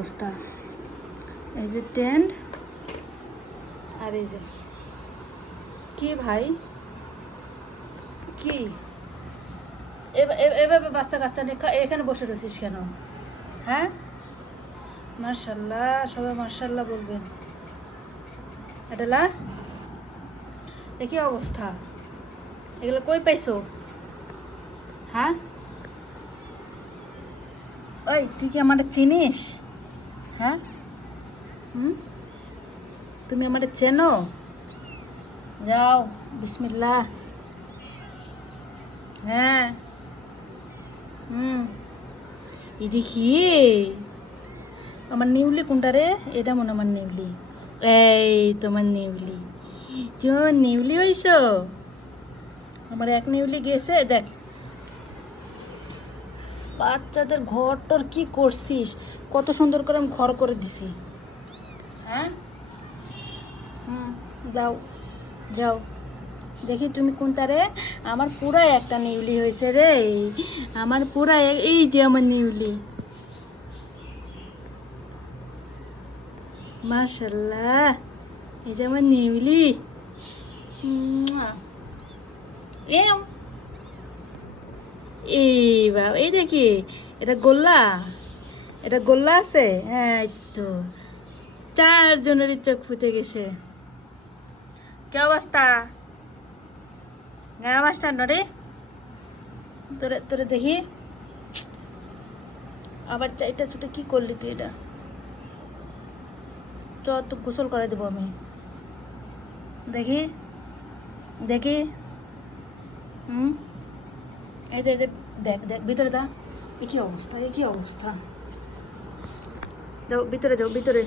অবস্থা। এই যে টেন্ট আর এই যে কি ভাই, কি এভাবে বাচ্চা কাচ্চা নিয়ে এখানে বসে রয়েছিস কেন? হ্যাঁ, মার্শাল্লাহ, সবাই মার্শাল্লাহ বলবেন। এটা লা কি অবস্থা, এগুলো কই পাইছো? হ্যাঁ, ওই তুই কি আমাদের চিনিস? হ্যাঁ, তুমি আমাদের চেনো? যাও, বিসমিল্লাহ। হ্যাঁ, এই দেখি আমার নিউলি কোনটা রে? এটা মনে আমার নিউলি। এই তোমার নিউলি, তুমি আমার নিউলি হইছ। আমার এক নিউলি গেছে। দেখ বাচ্চাদের ঘর টর কি করছিস, কত সুন্দর করে আমি ঘর করে দিছি। হ্যাঁ, যাও যাও, দেখি তুমি কোনটা রে। আমার পুরা একটা নিউলি হয়েছে রে, আমার পুরা এই যে আমার নিউলি, মার্শাল্লাহ, এই যে আমার নিউলি। এই বাবা, এই দেখি এটা গোল্লা, এটা গোল্লা আছে। হ্যাঁ, এই তো 4 জনেরই চোখ ফুটে গেছে। কি অবস্থা গাঁ মাস্টার নরে? তোরে তোরে দেখি আবার চাইটা ছুটে কি করলি তুই? এটা চ, তো গোসল করে দেবো আমি। দেখি দেখি, এই যে দেখ দেখ ভিতরে দা, এ কি অবস্থা, এ কি অবস্থা। যাও ভিতরে, যাও ভিতরে।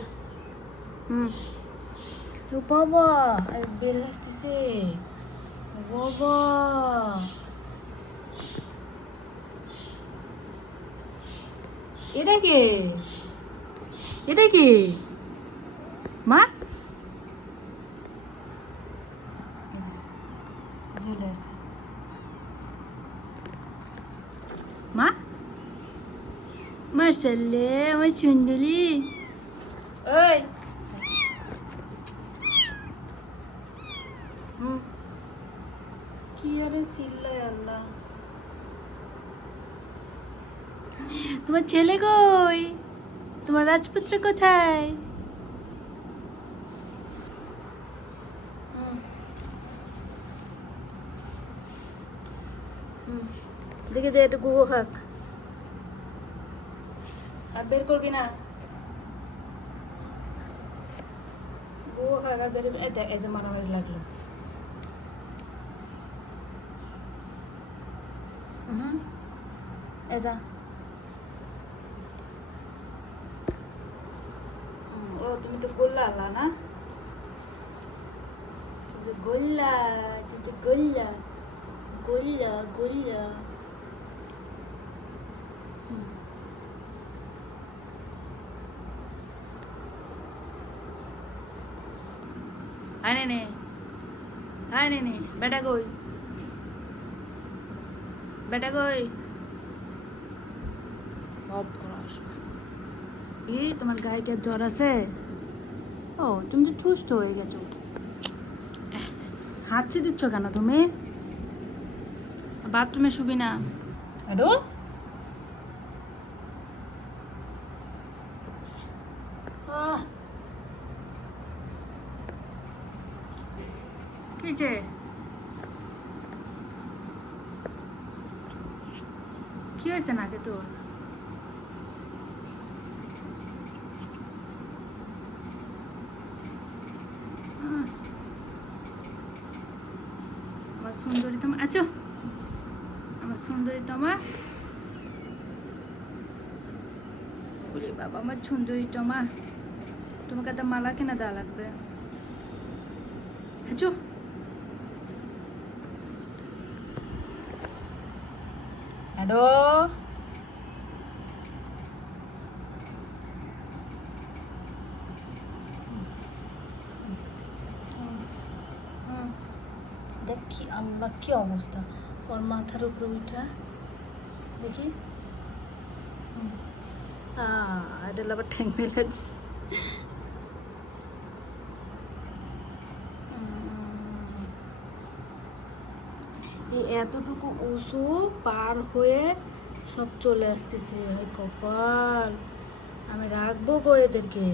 বাবা বের আসতেছে বাবা। এটা কে? এটা কি মা? চলে আসে মা, মার্শাল্লাহ, আমার সুন্দরী। ওই কি আরে চিল্লায় আল্লাহ। তোমার ছেলে কই? তোমার রাজপুত্র কোথায়? দেখে দে, একটু গুগো খাক, আর বের করবি না। গুগো খাক আর বের। দেখ এই যে মারামারি লাগলো। এই যা। ও তুমি তো গোল্লা আল্লাহ না, তুমি তো গোল্লা, তুমি তো গোল্লা গোল্লা গোল্লা। আনে নে, আনে নে, বেটা কই, বেটা কই? সব করা আসবে। এই তোমার গায়ে কি আর জ্বর আছে? ও তুমি তো সুস্থ হয়ে গেছো। হাঁচি দিচ্ছ কেন তুমি? বাথরুমে শুবি না? হ্যালো, কি যে কি হয়েছে নাকি তোর? আমার সুন্দরী তোমা, আছো আমার সুন্দরী তোমা। বলি বাবা, আমার সুন্দরী তোমা, তোমাকে একটা মালা কিনে দেওয়া লাগবে। আছো হ্যালো, দেখি আল্লাহ কি অবস্থা ওর মাথার উপরে উঠা। দেখি এটা আবার ঠ্যাং মেলে দিছে। এই এতটুকু উঁচু পার হয়ে সব চলে আসতেছে, হয় কপাল, আমি রাখবো গো এদেরকে।